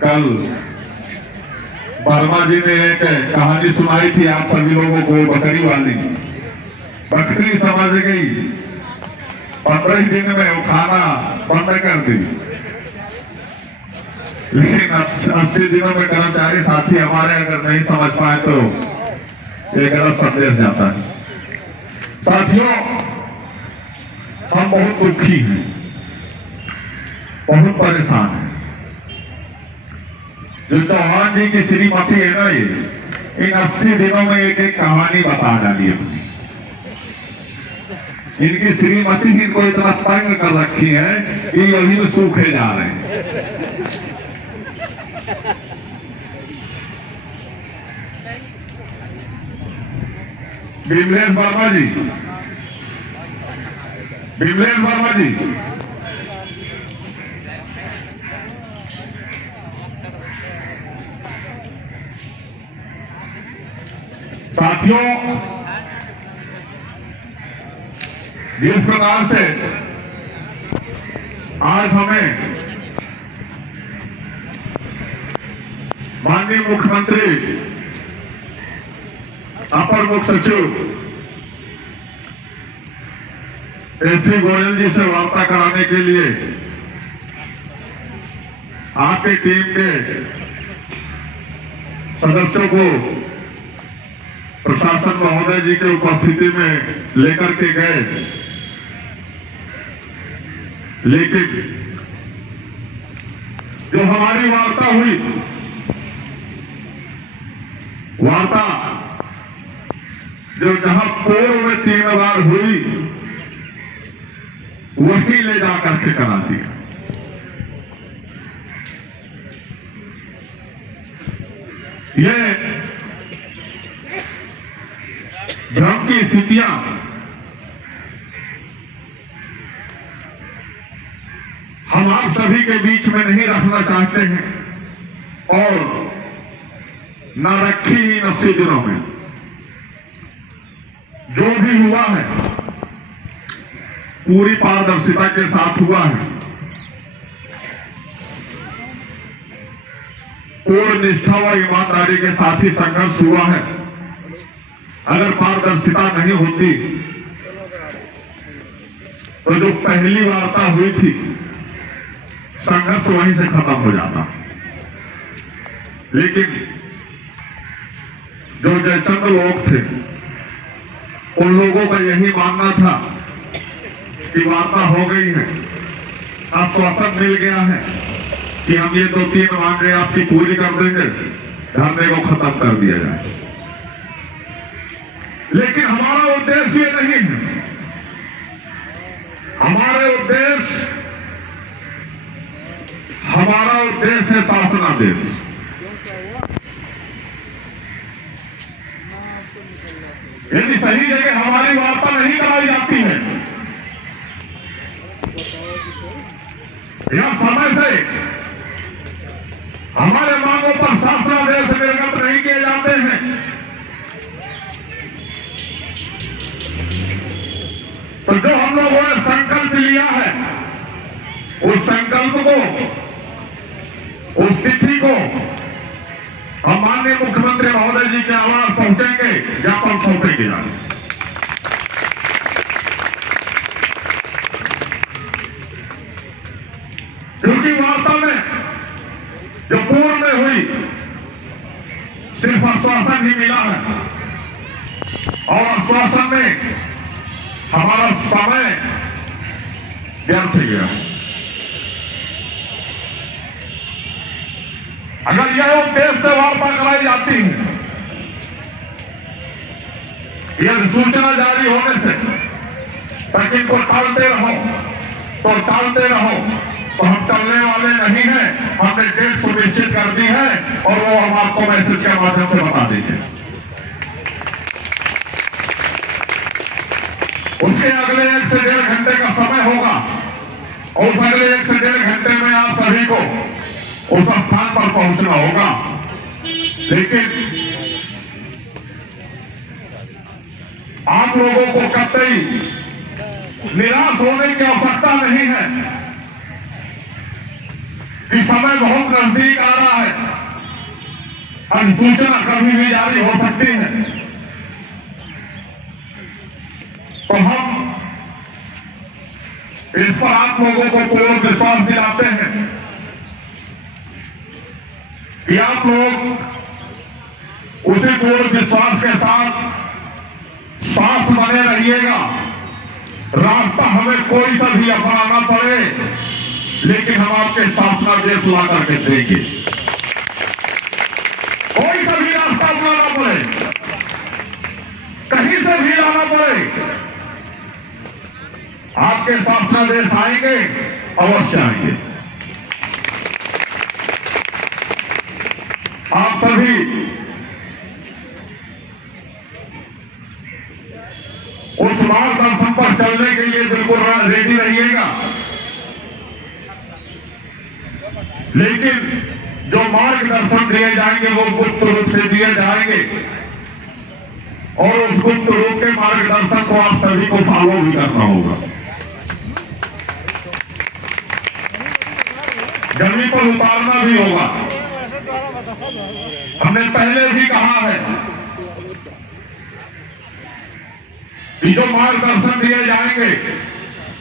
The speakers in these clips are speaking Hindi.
कल वर्मा जी ने एक कहानी सुनाई थी आप सभी लोगों को, बकरी वाली। बकरी समझ गई, 15 दिन में वो खाना बंद कर दी, लेकिन 80 दिनों में कर्मचारी साथी हमारे अगर नहीं समझ पाए तो ये गलत संदेश जाता है। साथियों, हम बहुत दुखी हैं, बहुत परेशान हैं। जो चौहान जी की श्रीमती है ना, ये इन 80 दिनों में एक एक कहानी बता डाली है। इनकी श्रीमती इनको इतना तंग कर रखी है कि यही में सूखे जा रहे हैं। विमलेश वर्मा जी, विमलेश वर्मा जी, साथियों, जिस प्रकार से आज हमें माननीय मुख्यमंत्री, अपर मुख्य सचिव एसपी गोयल जी से वार्ता कराने के लिए आपकी टीम के सदस्यों को प्रशासन महोदय जी के उपस्थिति में लेकर के गए, लेकिन जो हमारी वार्ता हुई, वार्ता जो जहां पूर्व में 3 बार हुई वही ले जाकर के करा दिया। ये भ्रम की स्थितियां हम आप सभी के बीच में नहीं रखना चाहते हैं और न रखी इन 80 दिनों में। जो भी हुआ है पूरी पारदर्शिता के साथ हुआ है, पूर्ण निष्ठा व ईमानदारी के साथ ही संघर्ष हुआ है। अगर पारदर्शिता नहीं होती तो जो पहली वार्ता हुई थी संघर्ष वहीं से खत्म हो जाता। लेकिन जो जयचंद लोग थे उन लोगों का यही मानना था कि वार्ता हो गई है, आश्वासन मिल गया है कि हम ये 2-3 मांगे आपकी पूरी कर देंगे, धरने को खत्म कर दिया जाए। लेकिन हमारा उद्देश्य ये नहीं है। हमारा उद्देश्य है शासनादेश। यदि सही जगह हमारी वार्ता नहीं कराई जाती है या समय से हमारे मांगों पर शासनादेश निर्गत नहीं किए जाते हैं तो जो हम लोगों ने संकल्प लिया है उस संकल्प को, उस तिथि को हम माननीय मुख्यमंत्री महोदय जी के आवास पहुंचेंगे, ज्ञापन सौंपेंगे जाने। क्योंकि वार्ता में जो पूर्व में हुई सिर्फ आश्वासन ही मिला है और आश्वासन में हमारा समय व्यर्थ गया। अगर यह उद्देश्य से वार्ता कराई जाती है, यदि सूचना जारी होने से तक इनको टालते रहो तो हम चलने वाले नहीं हैं। हमने डेट सुनिश्चित कर दी है और वो हम आपको मैसेज के माध्यम से बता देंगे। उसके अगले 1 से 1.5 घंटे का समय होगा और उस अगले 1 से 1.5 घंटे में आप सभी को उस स्थान पर पहुंचना होगा। लेकिन आप लोगों को कतई निराश होने की आवश्यकता नहीं है। कि समय बहुत नजदीक आ रहा है, अधिसूचना कभी भी जारी हो सकती है। तो हम इस पर आप लोगों को पूर्ण विश्वास दिलाते हैं कि आप लोग उसी पूर्ण विश्वास के साथ बने रहिएगा। रास्ता हमें कोई सा भी अपनाना पड़े, लेकिन हम आपके शासनादेश ला करके देंगे। कोई सा भी रास्ता अपनाना पड़े, कहीं से भी लाना पड़े, आपके शासनादेश आएंगे, अवश्य आएंगे। आप सभी उस मार्गदर्शन पर चलने के लिए बिल्कुल रेडी रहिएगा। लेकिन जो मार्गदर्शन दिए जाएंगे वो गुप्त रूप से दिए जाएंगे, और उस गुप्त रूप के मार्गदर्शन को आप सभी को फॉलो भी करना होगा। जमीन पर उतारना भी होगा। हमने पहले भी कहा है कि जो मार्गदर्शन दिए जाएंगे,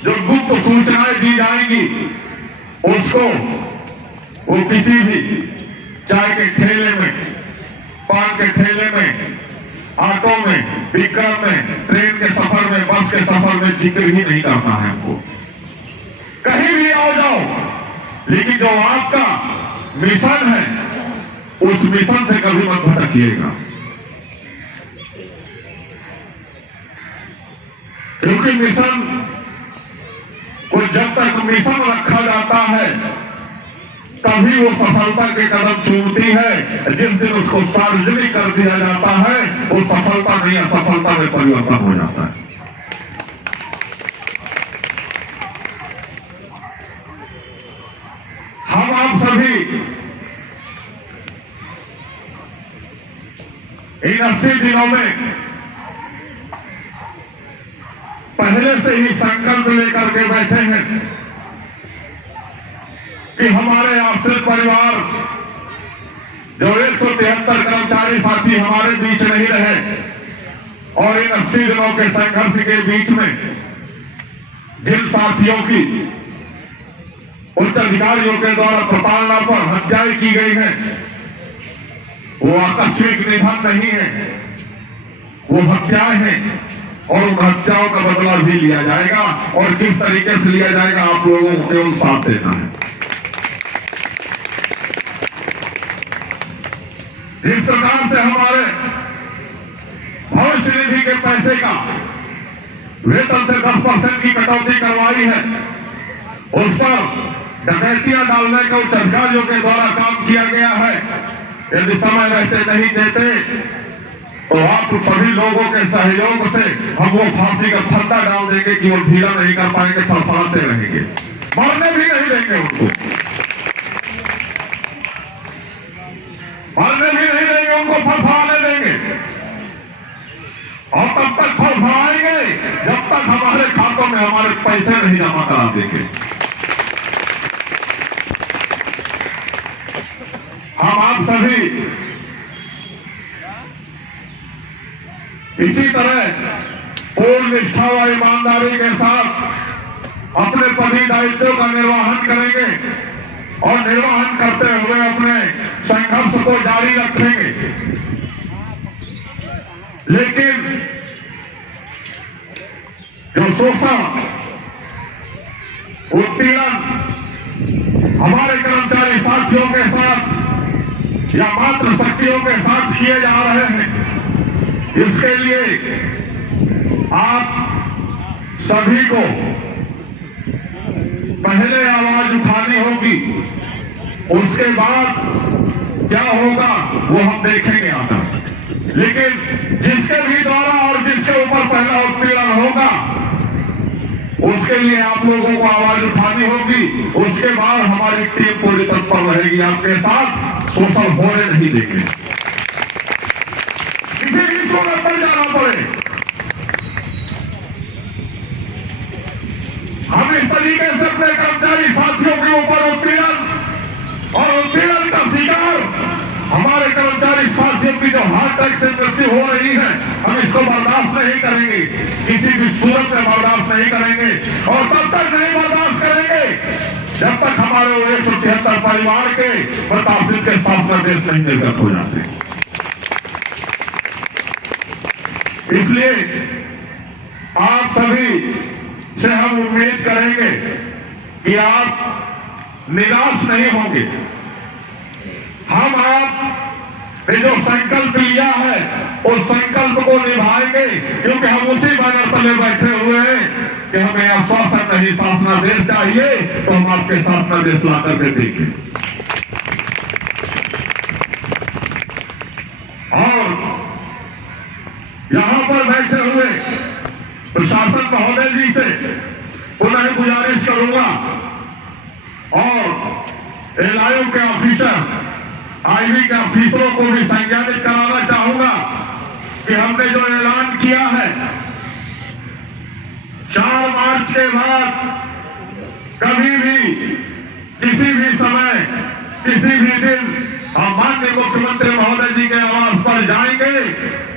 जो गुप्त सूचनाएं दी जाएंगी, उसको वो किसी भी चाय के ठेले में, पान के ठेले में, ऑटो में, विक्रम में, ट्रेन के सफर में, बस के सफर में जिक्र ही नहीं करना है हमको। कहीं भी आओ जाओ, लेकिन जो आपका मिशन है उस मिशन से कभी मत भटकिएगा। क्योंकि मिशन को जब तक मिशन रखा जाता है तभी वो सफलता के कदम चूमती है। जिस दिन उसको सार्वजनिक कर दिया जाता है वो सफलता नहीं असफलता में परिवर्तन हो जाता है। हम आप सभी इन 80 दिनों में पहले से ही संकल्प लेकर के बैठे हैं कि हमारे आश्रित परिवार जो 173 कर्मचारी साथी हमारे बीच नहीं रहे, और इन 80 दिनों के संघर्ष के बीच में जिन साथियों की उच्च अधिकारियों के द्वारा प्रताड़ना पर हत्याएं की गई है, वो आकस्मिक निधन नहीं है, वो हत्याएं हैं, और उन हत्याओं का बदला भी लिया जाएगा। और किस तरीके से लिया जाएगा आप लोगों को केवल साथ देना है। जिस प्रकार से हमारे भविष्य निधि के पैसे का वेतन से 10% की कटौती करवाई है, उस पर डकैतियां डालने का उच्च अधिकारियों के द्वारा काम किया गया है। यदि समय रहते नहीं देते तो आप सभी लोगों के सहयोग से हम वो फांसी का फंदा डाल देंगे कि वो ढीला नहीं कर पाएंगे, फड़फड़ाते रहेंगे, मरने भी नहीं देंगे उनको, मरने भी नहीं देंगे, उनको फड़फड़ाने देंगे। और तब तक फड़फड़ाएंगे जब तक हमारे खातों में हमारे पैसे नहीं जमा करा देंगे। हम आप सभी इसी तरह पूर्ण निष्ठा व ईमानदारी के साथ अपने पदी दायित्वों का निर्वहन करेंगे, और निर्वहन करते हुए अपने संघर्ष को जारी रखेंगे। लेकिन जो शोषण, उत्पीड़न हमारे कर्मचारी साथियों के साथ या मात्र शक्तियों के साथ किए जा रहे हैं, इसके लिए आप सभी को पहले आवाज उठानी होगी। उसके बाद क्या होगा वो हम देखेंगे आता। लेकिन जिसके भी द्वारा और जिसके ऊपर पहला उत्पीड़न होगा उसके लिए आप लोगों को आवाज उठानी होगी। उसके बाद हमारी टीम पूरी तत्पर रहेगी, आपके साथ शोषण होने नहीं देंगे। किसी भी सूरत पर जाना पड़े हम इस तरीके से अपने कर्मचारी साथियों के ऊपर उत्पीड़न की जो हार्ट अटैक से मृत्यु हो रही है, हम इसको बर्दाश्त नहीं करेंगे, किसी भी सूरत में बर्दाश्त नहीं करेंगे। और तब तक नहीं बर्दाश्त करेंगे जब तक हमारे 173 परिवार के प्रतापसिंह के शासनादेश नहीं निर्गत हो जाते। इसलिए आप सभी से हम उम्मीद करेंगे कि आप निराश नहीं होंगे। हम आपने जो संकल्प लिया है उस संकल्प को निभाएंगे, क्योंकि हम उसी बैनर तले बैठे हुए हैं कि हमें आश्वासन नहीं शासनादेश चाहिए, तो हम आपके शासनादेश ला करके देंगे। और यहां पर बैठे हुए प्रशासन महोदय जी से पुनः गुजारिश करूंगा और एलआईयू के ऑफिसर, आईबी के ऑफिसरों को भी संज्ञानित कराना चाहूंगा कि हमने जो ऐलान किया है 4 मार्च के बाद कभी भी किसी भी समय किसी भी दिन हम माननीय मुख्यमंत्री महोदय जी के आवास पर जाएंगे,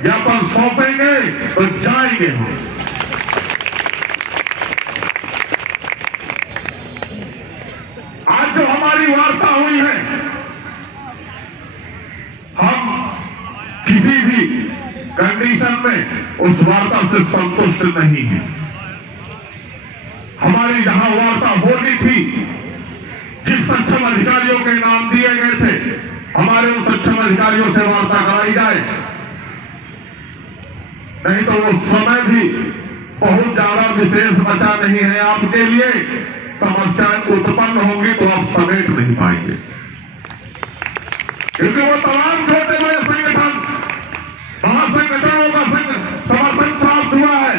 ज्ञापन सौंपेंगे तो जाएंगे हम। आज जो हमारी वार्ता हुई है, हम किसी भी कंडीशन में उस वार्ता से संतुष्ट नहीं है। हमारी जहां वार्ता होनी थी, जिस सक्षम अधिकारियों के नाम दिए गए थे, हमारे उन सक्षम अधिकारियों से वार्ता कराई जाए, नहीं तो वो समय भी बहुत ज्यादा विशेष बचा नहीं है आपके लिए। समस्याएं उत्पन्न होंगी तो आप समेट नहीं पाएंगे, क्योंकि वो तमाम छोटे बड़े संगठन, महासंगठनों का समर्थन प्राप्त हुआ है।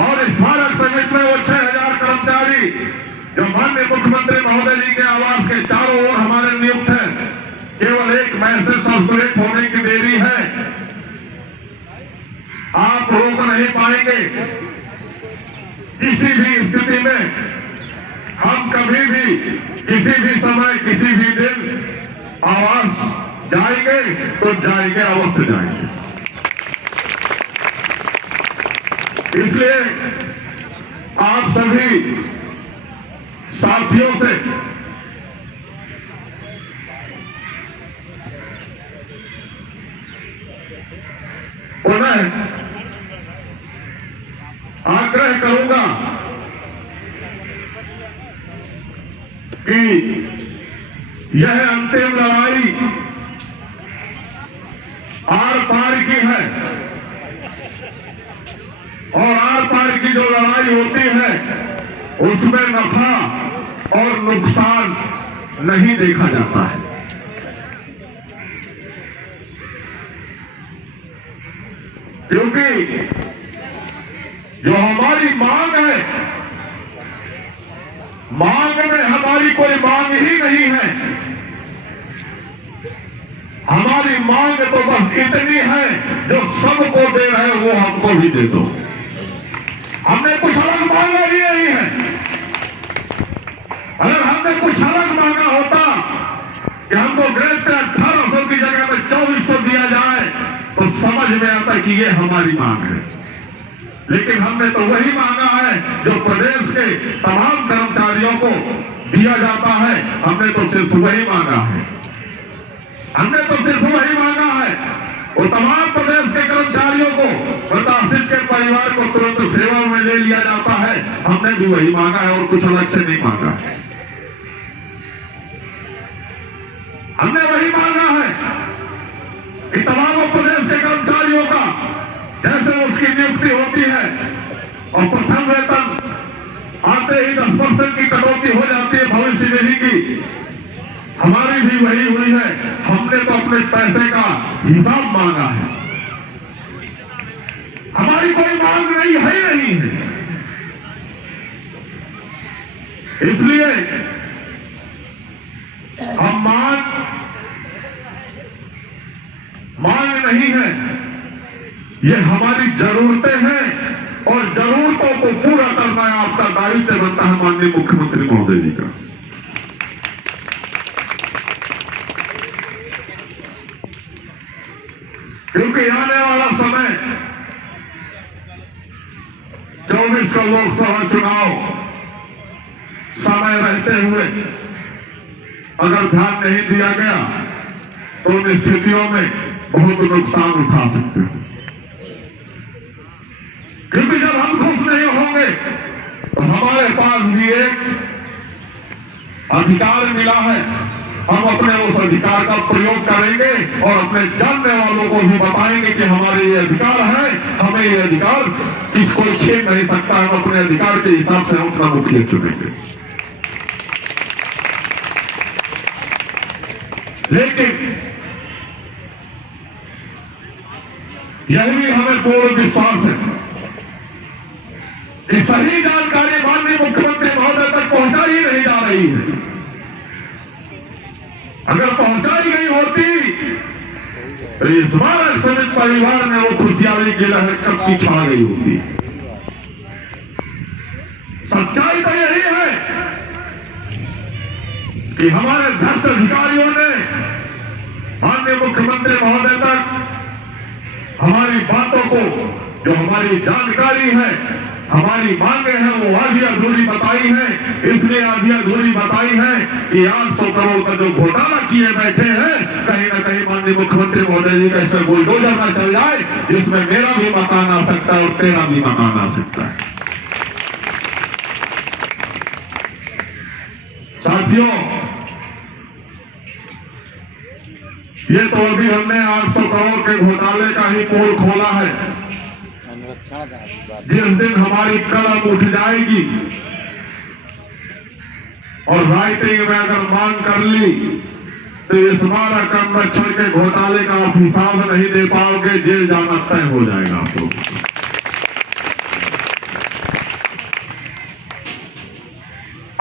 और स्मारक समिति में वो 6000 कर्मचारी जो माननीय मुख्यमंत्री महोदय जी के आवास के चारों ओर हमारे नियुक्त हैं, केवल एक मैसेज सर्कुलेट होने की देरी है, आप रोक नहीं पाएंगे। किसी भी स्थिति में हम कभी भी किसी भी समय किसी भी दिन आवास जाएंगे तो जाएंगे, अवश्य जाएंगे। इसलिए आप सभी साथियों से पुनः आग्रह करूंगा कि यह अंतिम लड़ाई आर पार की है, और आर पार की जो लड़ाई होती है उसमें नफा और नुकसान नहीं देखा जाता है। क्योंकि जो हमारी मांग है, मांग में हमारी कोई मांग ही नहीं है। हमारी मांग तो बस इतनी है, जो सबको दे रहे हैं वो हमको भी दे दो। हमने कुछ अलग मांगा ही नहीं है। अगर हमने कुछ अलग मांगा होता कि हमको ग्रेड पे 1800 की जगह में 2400 दिया जाए, तो समझ में आता कि ये हमारी मांग है। लेकिन हमने तो वही मांगा है जो प्रदेश के तमाम कर्मचारियों को दिया जाता है। हमने तो सिर्फ वही मांगा है, हमने तो सिर्फ वही मांगा है। वो तमाम प्रदेश के कर्मचारियों को, प्रतापसिंह के परिवार को तुरंत सेवा में ले लिया जाता है। हमने भी वही मांगा है और कुछ अलग से नहीं मांगा है। हमने वही मांगा है कि तमाम प्रदेश के कर्मचारियों का जैसे उसकी नियुक्ति होती है और प्रथम वेतन आते ही 10% की कटौती हो जाती है भविष्य निधि की, हमारी भी वही हुई है। हमने तो अपने पैसे का हिसाब मांगा है, हमारी कोई मांग नहीं है ही नहीं है। इसलिए हम मांग नहीं है, ये हमारी जरूरतें हैं, और जरूरतों को पूरा करना आपका दायित्व बनता है माननीय मुख्यमंत्री महोदय जी का। क्योंकि आने वाला समय 24 का लोकसभा चुनाव समय रहते हुए अगर ध्यान नहीं दिया गया तो उन स्थितियों में बहुत नुकसान उठा सकते हैं। क्योंकि जब हम खुश नहीं होंगे तो हमारे पास भी एक अधिकार मिला है, हम अपने उस अधिकार का प्रयोग करेंगे और अपने जानने वालों को भी बताएंगे कि हमारे ये अधिकार है, हमें ये अधिकार कोई छीन नहीं सकता। हम अपने अधिकार के हिसाब से अपना मुखिया चुनेंगे। लेकिन यह भी हमें पूर्ण विश्वास है कि सही जानकारी माननीय मुख्यमंत्री महोदय तक पहुंचाई ही नहीं जा रही है। अगर पहुंचाई गई होती तो इस बार समित परिवार में वो खुशहाली की लहर कब की छा गई होती। सच्चाई तो यही है कि हमारे भ्रष्ट अधिकारियों ने माननीय मुख्यमंत्री महोदय तक हमारी बातों को, जो हमारी जानकारी है, हमारी मांगे हैं, वो आधी अधूरी बताई है। इसलिए आधी अधूरी बताई है कि 800 करोड़ का जो घोटाला किए बैठे हैं, कहीं ना कहीं माननीय मुख्यमंत्री महोदय जी का इसमें बुलडोजर न चल जाए, जिसमें मेरा भी मकान आ सकता है और तेरा भी मकान आ सकता है। साथियों, ये तो अभी हमने 800 करोड़ के घोटाले का ही पोल खोला है। जिस दिन हमारी कलम उठ जाएगी और राइटिंग में अगर मांग कर ली तो इस बार संरक्षण के घोटाले का आप हिसाब नहीं दे पाओगे, जेल जाना तय हो जाएगा आपको।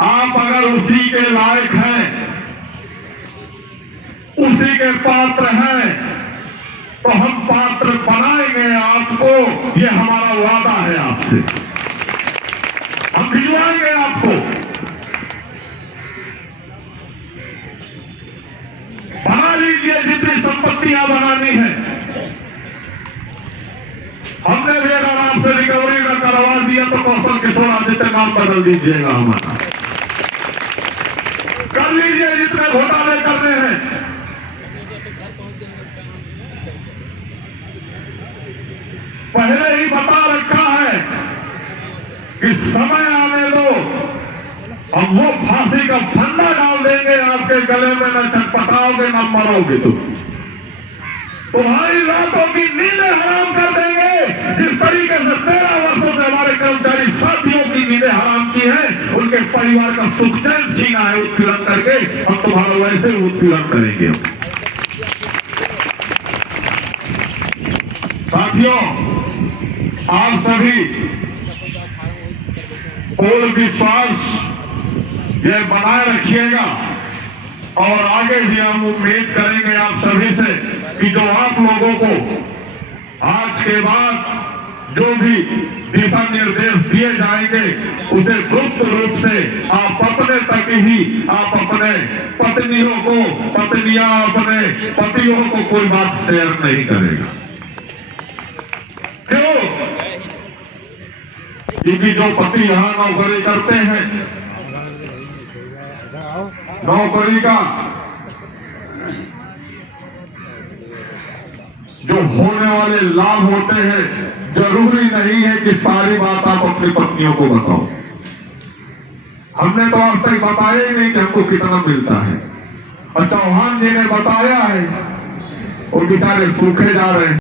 आप अगर उसी के लायक हैं, उसी के पात्र हैं, तो हम पात्र बनाएंगे आपको। ये हमारा वादा है आपसे। हम भिजवाएंगे आपको। बना लीजिए जितनी संपत्तियां बनानी है। हमने भी अगर आपसे रिकवरी का करवा दिया तो कौशल किशोर आदित्य नाम बदल दीजिएगा हमारा। कर लीजिए जितने घोटाले करने हैं। पहले ही बता रखा है कि समय आने दो, अब वो फांसी का फंदा डाल देंगे आपके गले में, न चटपटाओगे न मरोगे। तुम्हारी रातों की नींदें हराम कर देंगे। जिस तरीके से 13 वर्षों से हमारे कर्मचारी साथियों की नींदें हराम की है, उनके परिवार का सुख चैन छीना है उत्पीड़न करके, हम तुम्हारा वैसे उत्पीड़न करेंगे। साथियों, आप सभी पूर्ण विश्वास ये बनाए रखिएगा और आगे भी हम उम्मीद करेंगे आप सभी से कि जो आप लोगों को आज के बाद जो भी दिशा निर्देश दिए जाएंगे, उसे गुप्त रूप से आप अपने तक ही, आप अपने पत्नियां अपने पतियों को कोई बात शेयर नहीं करेगा। क्यों? क्योंकि जो पति यहां नौकरी करते हैं, नौकरी का जो होने वाले लाभ होते हैं, जरूरी नहीं है कि सारी बात आप अपनी पत्नियों को बताओ। हमने तो आज तक बताया ही नहीं कि हमको कितना मिलता है, और चौहान जी ने बताया है, वो बेचारे सूखे जा रहे हैं।